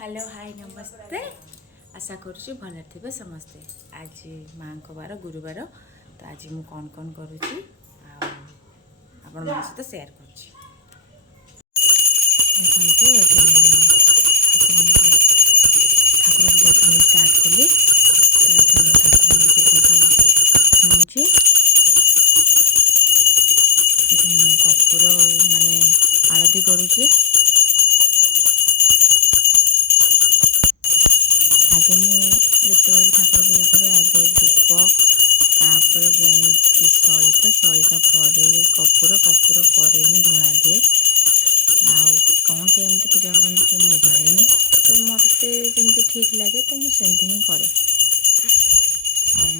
Hello hi नमस्ते। आशा करुँच भल थे समस्ते। आज माँ को बार गुरुवार तो आज मु कौन कौन करुँची आपण मान सहित सेयार करुँची। देखो ठाकुर पूजा स्टार्ट कली तो ठाकुर पूजा नौची कपूर माने आरती करुँची। आगे मुझे ठाकुर पूजा करे आगे धूप तापर जाकि सलिता पर कपूर पर ही धूना दिए आउ कौन केमती पूजा करते मुझे जानी तो मत जमी ठीक लगे तो मुझे ही करे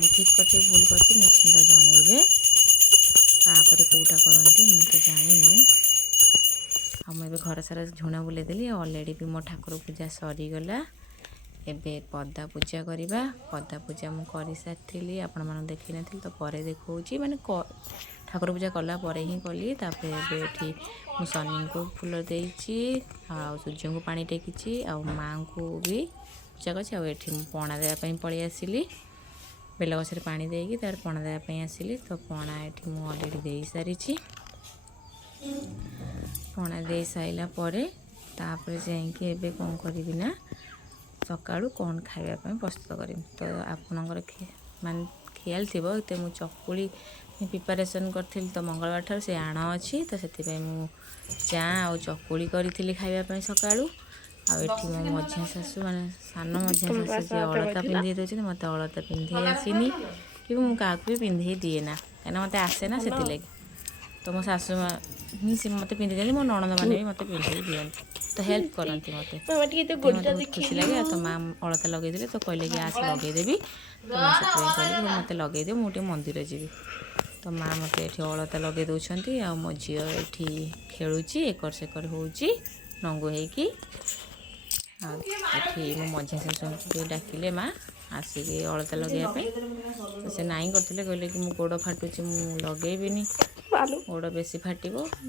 ठीक कर भूल कर निश्चिंत जनइबे तापर कौटा करती मुझे जानी मुझे घर सारा झुणा बुलेदेली अलरेडी भी मो ठाकुर पूजा सरीगला। एबे पदा पूजा करवा पदा पूजा मु कर सारी आपण मन देखी नी तो पर देखा माने ठाकुर पूजा कला ही कली ये शनि को फूल देची सूर्य को पानी टेकी माँ को भी पूजा कर पणा देवाई पलि आसली बेल गचर पा देकी तार पणा देवाई आसली तो पणा ये मुझे अलरेडी दे सारी पणा दे साइला तापर जाइए कौन करी ना सका कौन खावाई प्रस्तुत कर तो आपणकर मान ख्याल थी तो मुझे चकुली प्रिपारेसन करी तो मंगलवार ठार से आण अच्छी तो से चा आ चकुली करी खावाई सका मो मझिया शाशु माने सान मझिया शाशु जी अलता पिंधे दे मत अलता पिंधे आसनी कि क्या भी पिंधे दिए ना कहीं मत आसे ना से तो मो शाशु ही सी मत पिंधे दिखाती मो नणंद मैंने भी मत पिंधे दिखती तो हेल्प करती मत बहुत खुशी लगे तो माँ अलता लगे तो कहले कि आस लगेदेवी तो मुझे कहली मत लगेदे मुझे मंदिर जी तो माँ मत ये अलता लगे दौरान आ मो झी ये खेलुची एकर सेकर हो नंगु होगी मो मझिया शाशु डाकिले माँ आसिक अलता लगेवाई तो से नाई करते कहले कि मो गोड़ फाटुची मु लगेबिनी गोड़ बेसी फाट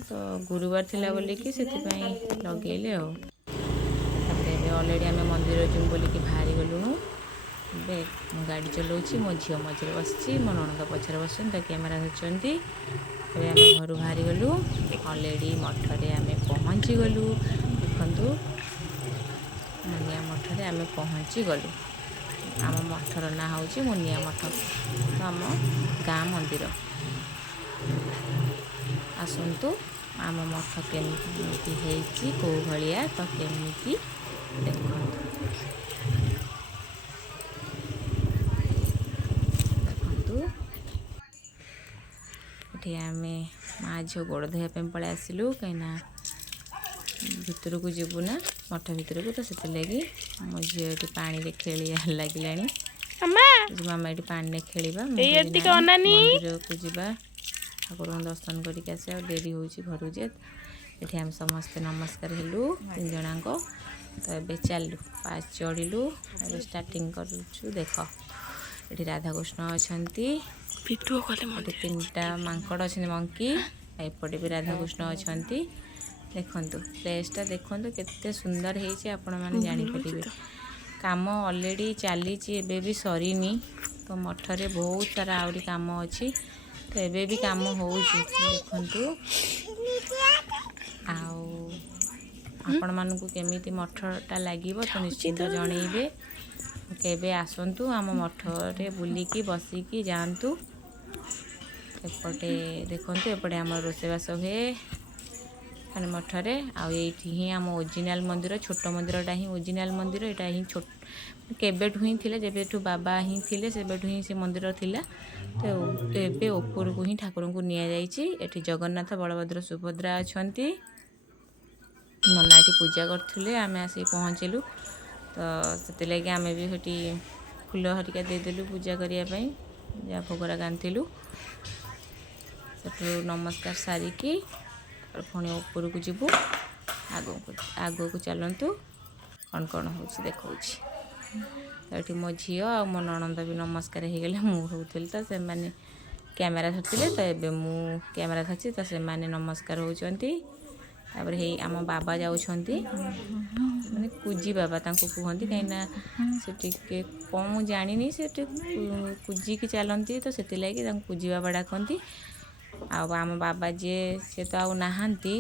तो गुरुवार थिला बोलिकी से लगेले अलरेडी आम मंदिर जीव बोलिकी बाहरी गलुणु मु गाड़ी चलाऊँगी मो झी मझे बस मो नणंद पछे बस कैमेरा धरती आम घर बाहरी गलु अलरेडी मठरे आम पहुँची गलु देखु मुनिया मठरे आम पहुँची गलु आम मठर ना हूँ मुनिया मठ तो आम गाँ मंदिर आसतु आम मठ केमती है कौ भाया तो केमी देखु ये आम माँ झील गोड़ धोवाई पलि आसलु कहीं भितर को जीवु ना मठ भितर को तो से लगी मो झी ये पानी खेल लगे मामा ये पानी खेलवा मंदिर को जीवा ठाकुर दर्शन करके आस डेरी हो घर जे ये आम समस्ते नमस्कार हेलु तीन जन तो ये चलु पास चढ़लु ए स्टार्टिंग करुचु देख ये राधाकृष्ण अच्छा तीन टा मांकड़ अच्छे मंकी एपटे भी राधाकृष्ण अच्छा देखु प्लेसटा देखु केते सुंदर है आपण मैंने जापर काम अलरेडी चली भी सरीनी तो मठरे बहुत सारा आहरी काम अच्छी तो एबे भी काम हो देखु आपण मानू केमी मठटा लगे तो निश्चिंत जनइबे केबे आसतु आम मठरे बुलिकी बसिकी जातु एपटे देखु एपटे आम रोषेबास हुए मैंने मठरे आई आम ओरिजिनाल मंदिर छोट मंदिरटा ही ओरिजिनाल मंदिर यहाँ ही छोट केबेठू ही थिले जेबेठू बाबा ही थिले सेबेठू ही से मंदिर थिला तो एबे ऊपर को ही ठाकुर को निया जाइछि। एठी जगन्नाथ बलभद्र सुभद्रा अछंती नना ये पूजा करथिले आमे आसी पहुँचलु तो से लगे आम भी हेटी फूल हरिका देदेलु पूजा करने जहाँ भोगरा गांथिलु से नमस्कार सारिकी और पुणी ऊपर को जीवु आगो को चलतु कौन कौन हो देखा तो मो झी आ मो नणंद भी नमस्कार हो गले मुझे तो से कैमेरा धरते तो ये मु कैमेरा धरती तो से नमस्कार होती तापर हे आम बाबा जाउछंती माने कुजी बाबा तांको कहंती कहिना से टिके कौन जानिनी से कुजी की चलती तो से लगी कुजी बाबा डाकती आम बाबा जी से तो आउ नाहांती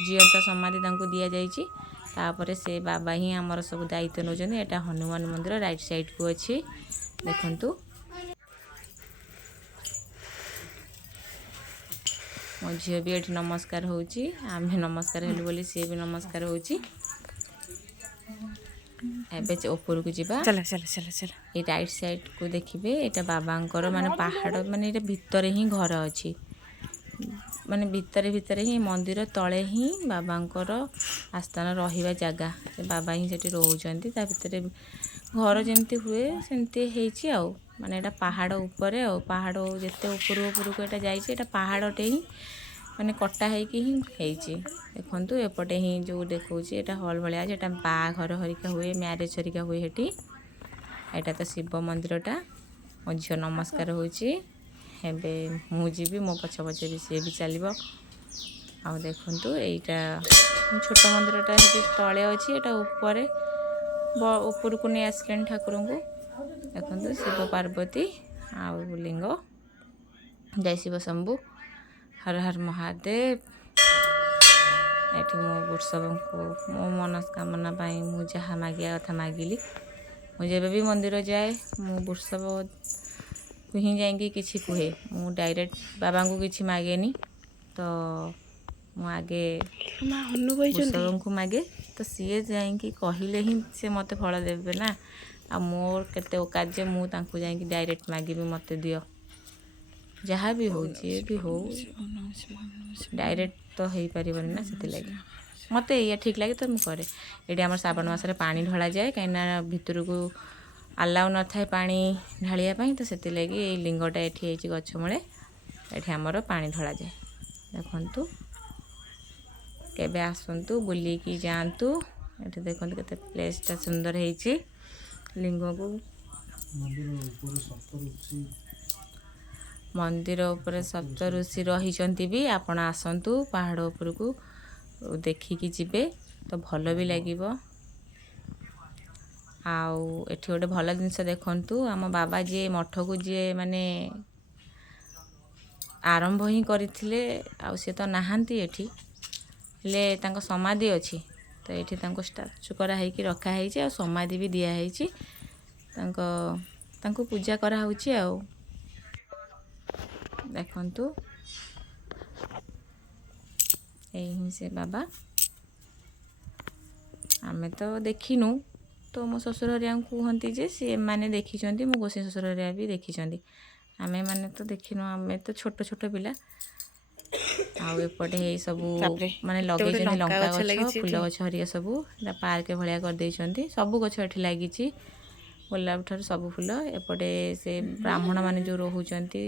जीवंत समाधि तांको दिया जाइए तापर से बाबा ही आमर सब दायित्व नौकरी। एटा हनुमान मंदिर राइट साइड को अच्छी देखंतु मो झील भी ये नमस्कार होची आम नमस्कार हेलु बोली सी भी नमस्कार होची। एबे ऊपर को जीवा चला चला चला चला ये राइट साइड को देखिए एटा बाबांकर माने पहाड़ माने एटा भितर ही घर अच्छी माने भितर भितर ही मंदिर तले ही बाबांकर आस्थान रहिबा जगह से बाबा ही सेठी रहउचंती ता भितर घर जेमती हुए सेमती हेची आ माने एटा पहाड़ ऊपर आ पहाड़ जेते ऊपर ऊपर को एटा जाइए एटा पहाड़टे ही माने कटा हेकी ही हेची देखंतु एपटे ही जो देखौची एटा हॉल भलिया जेटा बाघर हरिका हुए मैरिज हरिका हुए हेटी एटा तो शिव मंदिरटा मो झील नमस्कार होची। हेबे मु जीवी मो पछ पछ भी सी भी चलो आ देखु यहीटा छोट मंदिरटा तले अच्छी एटा ऊपर ऊपर को नहीं आसले ठाकुर को देखु शिव पार्वती आउ लिंग जय शिव शंभु हर हर महादेव। एठी मो वृषभ को मो मनस्कामना पाई मु जहाँ मागिया कथा मागिली मुझे भी मंदिर जाए मु वृषभ ही जाएंगे किसी कहे मु डायरेक्ट बाबा को किसी मागेनी तो मु आगे वृषभ को मागे तो सी जाएंगे कहले ही से मत फल देवे ना आ मोर केते औकात जे मु तांको जाएंगे डायरेक्ट मागिबी मत दियो जहाँ भी हो जी भी हो डायरेक्ट तो हो पारिबनी ना से लगे मत या ठीक लगे तो मुझे करे ये आम श्रावण मासरे पानी ढला जाए कहीं भितर को अलाउ न थाए पानी ढालिया तो से लगी लिंगटा ये गछ मूले ये आमर पानी ढला जाए देखु केबे आसतु बुलिकी जातु ये देखते केते प्लेसटा सुंदर है लिंग को मंदिर उपर सप्त ऋषि रही भी आपण आसतु पहाड़ उपर को देखिकी जीवे तो भल भी लगे आउ एठी गोटे भल जिनस देखंतु आम बाबा जी मठ को जी माने आरंभ ही करथिले आउ से तो नाहांती एठी ले तांको समाधि अछि तो एठी तांको स्टैचू करा है कि रखा है आ समाधि भी दिया है तांको पूजा करा होची आउ देखंतु यही से बाबा आमे तो देखिनु तो मो ससुर हरिया कहती जे सी मैंने देखी मो गोसाई ससुर हरिया भी देखी आमे मैंने तो देखिनु आमे तो छोट छोट पिला आउपटे सब माने लगे लंका गछ फूल गछ हरिया सब पार्क भाया कर सब गछ ये लगी गोलाप ठार सब फूल एपटे से ब्राह्मण माने जो रोचंती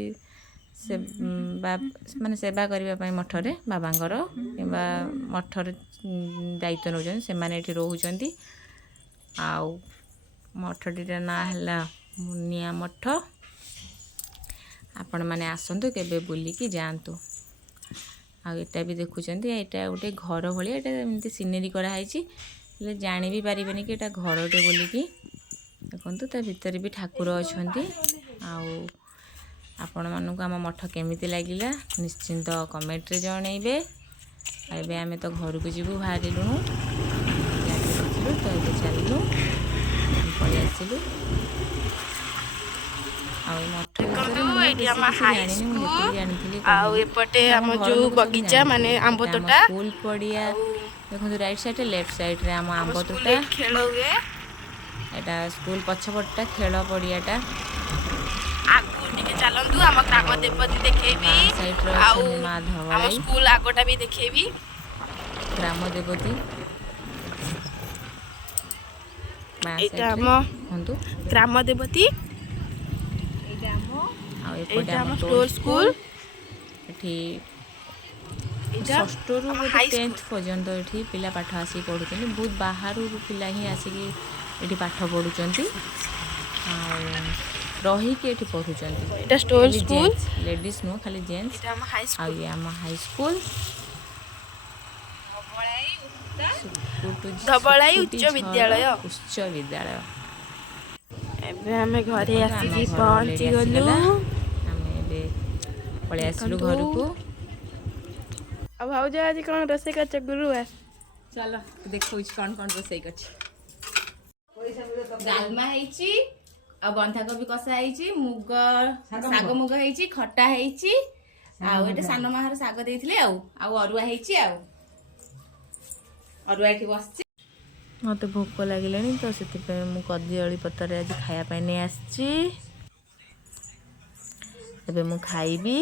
से माने सेवा करने मठरे बाबांगर कि मठर दायित्व नौ से माने एठी रोचंती आउ मठटीर ना है मुनिया मठ आपण मैंने आसतु केबे बुलिकी जातु आटा भी देखुं यहाँ गोटे घर भाया एमती सिनेरी कराई जानी भी पारे कि घरटे बोलिकी देखु ता भीतर भी ठाकुर अच्छा आपण मानक आम मठ केमिति लगिला निश्चिंत कमेंट रे जनइबे। एबे आमे तो घर को जीवु बाहरिलुनु तो ये चलू पलि आसिलु बगीचा माने आंब तोटा स्कूल पड़िया देखो राइट साइड लेफ्ट साइड रे आम आंब तोटा खेल हुए एटा स्कूल पछपटा खेल पड़ियाटा आगु टिके चलंतु हम ग्राम देवती देखेबी साइड रे आउ माधव हम स्कूल आगोटा भी देखेबी ग्राम देवती एटा हम ग्राम देवती एटा हम स्कूल एठी षष्ठ रु 10th पर्यंत एठी पिला पाठ आसी पढुछन बहुत बाहर पिला ही आसिकी एठी पाठ पढुछंती रही के एठी पढुछंती एटा स्टोर स्कूल लेडीज नो खाली जेंट्स एटा हम हाई आ ये हम हाई स्कूल ଧବଳାଇ ଉଚ୍ଚ ବିଦ୍ୟାଳୟ। ଉଚ୍ଚ ବିଦ୍ୟାଳୟ। ଏବେ ଆମେ ଘରେ ଆମ ଆସିକି ଘର ପହଞ୍ଚି ଅଲରେଡ଼ି ଗଲୁ। ଆସିଗଲା। ଆମେ ଏବେ ପଳେଇ ଆସିଲୁ ଦେଖନ୍ତୁ। ଘରକୁ। ଆଉ ଭାଉଜ ଆଜି କ'ଣ ରୋଷେଇ କରିଛ ଗୁରୁବାର? ଚାଲ ଦେଖଉଛି କ'ଣ କ'ଣ ରୋଷେଇ କରିଛି। ଡାଲମା ହେଇଛି, ଆଉ ବନ୍ଧାକୋବି କଷା ହେଇଛି, ଶାଗ ମୁଗ ହେଇଛି, ଖଟା ହେଇଛି, ଆଉ ଏଟା ସାନ ମାହାର ଶାଗ ଦେଇଥିଲେ, ଆଉ ଅରୁଆ ହେଇଛି। ଆଉ ଅରୁଆ ଏଠି ବସିଛି। ମତେ ଭୋକ ଲାଗିଲାଣି ତ ସେଥିପାଇଁ ମୁଁ କଦଳୀ ପତ୍ରରେ ଆଜି ଖାଇବା ପାଇଁ ନେଇ ଆସିଛି। ଏବେ ମୁଁ ଖାଇବି।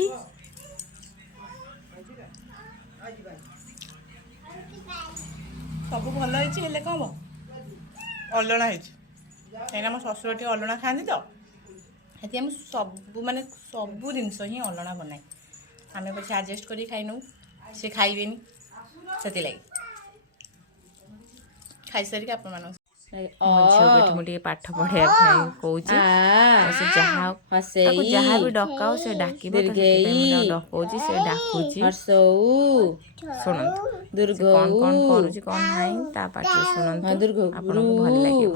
ସବୁ ଭଲ ହେଇଛି, ହେଲେ କ'ଣ ହବ ଅଲଣା ହେଇଛି। କାହିଁକିନା ମୋ ଶ୍ୱଶୁର ଟିକେ ଅଲଣା ଖାଆନ୍ତି ତ, ସେଥିପାଇଁ ମୁଁ ସବୁ ଜିନିଷ ହିଁ ଅଲଣା ବନାଏ। ଆମେ ପଛେ ଆଡ଼ଜଷ୍ଟ କରି ଖାଇନୁ, ସେ ଖାଇବେନି, ସେଥିଲାଗି ଖାଇସାରିକି ଆପଣମାନଙ୍କୁ ମୋ ଝିଅକୁ ଏଠି ମୁଁ ଟିକେ ପାଠ ପଢେଇବା ପାଇଁ କହୁଛି। ସେ ତାକୁ ଯାହା ବି ଡକାଉ ସେ ଡାକିବ, ତ ସେଥିପାଇଁ ମୁଁ ତାକୁ ଡକଉଛି, ସେ ଡାକୁଛି। ଶୁଣନ୍ତୁ ସେ କ'ଣ କ'ଣ କରୁଛି କ'ଣ ନାହିଁ ତା ପାଟିରେ ଶୁଣନ୍ତୁ, ଆପଣଙ୍କୁ ଭଲ ଲାଗିବ।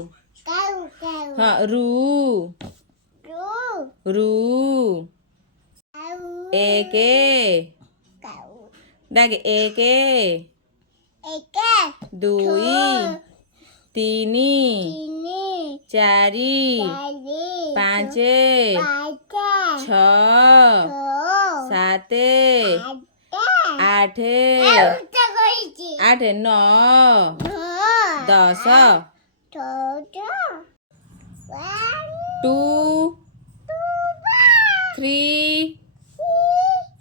ଡାକେ 1 2 3 4 5 6 7 8 9 10 2 3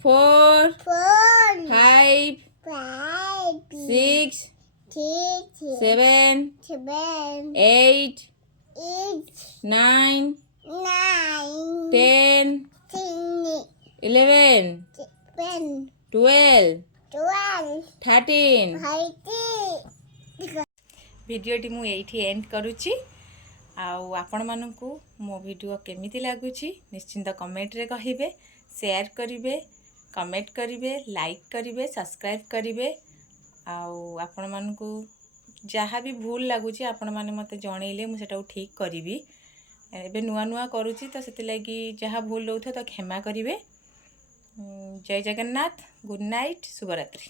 4 5 6 7 8 9 10 11 12 13 ଭିଡ଼ିଓଟି ମୁଁ ଏଇଠି ଏଣ୍ଡ କରୁଛି। ଆଉ ଆପଣମାନଙ୍କୁ ମୋ ଭିଡ଼ିଓ କେମିତି ଲାଗୁଛି ନିଶ୍ଚିନ୍ତ କମେଣ୍ଟରେ କହିବେ, ସେୟାର କରିବେ, କମେଣ୍ଟ କରିବେ, ଲାଇକ୍ କରିବେ, ସବସ୍କ୍ରାଇବ୍ କରିବେ। ଆଉ ଆପଣମାନଙ୍କୁ ଯାହା ବି ଭୁଲ ଲାଗୁଛି ଆପଣମାନେ ମୋତେ ଜଣେଇଲେ ମୁଁ ସେଟାକୁ ଠିକ୍ କରିବି। ଏବେ ନୂଆ ନୂଆ କରୁଛି ତ ସେଥିଲାଗି ଯାହା ଭୁଲ ରହୁଥିବ ତ କ୍ଷମା କରିବେ। ଜୟ ଜଗନ୍ନାଥ, ଗୁଡ୍ ନାଇଟ୍, ଶୁଭରାତ୍ରି।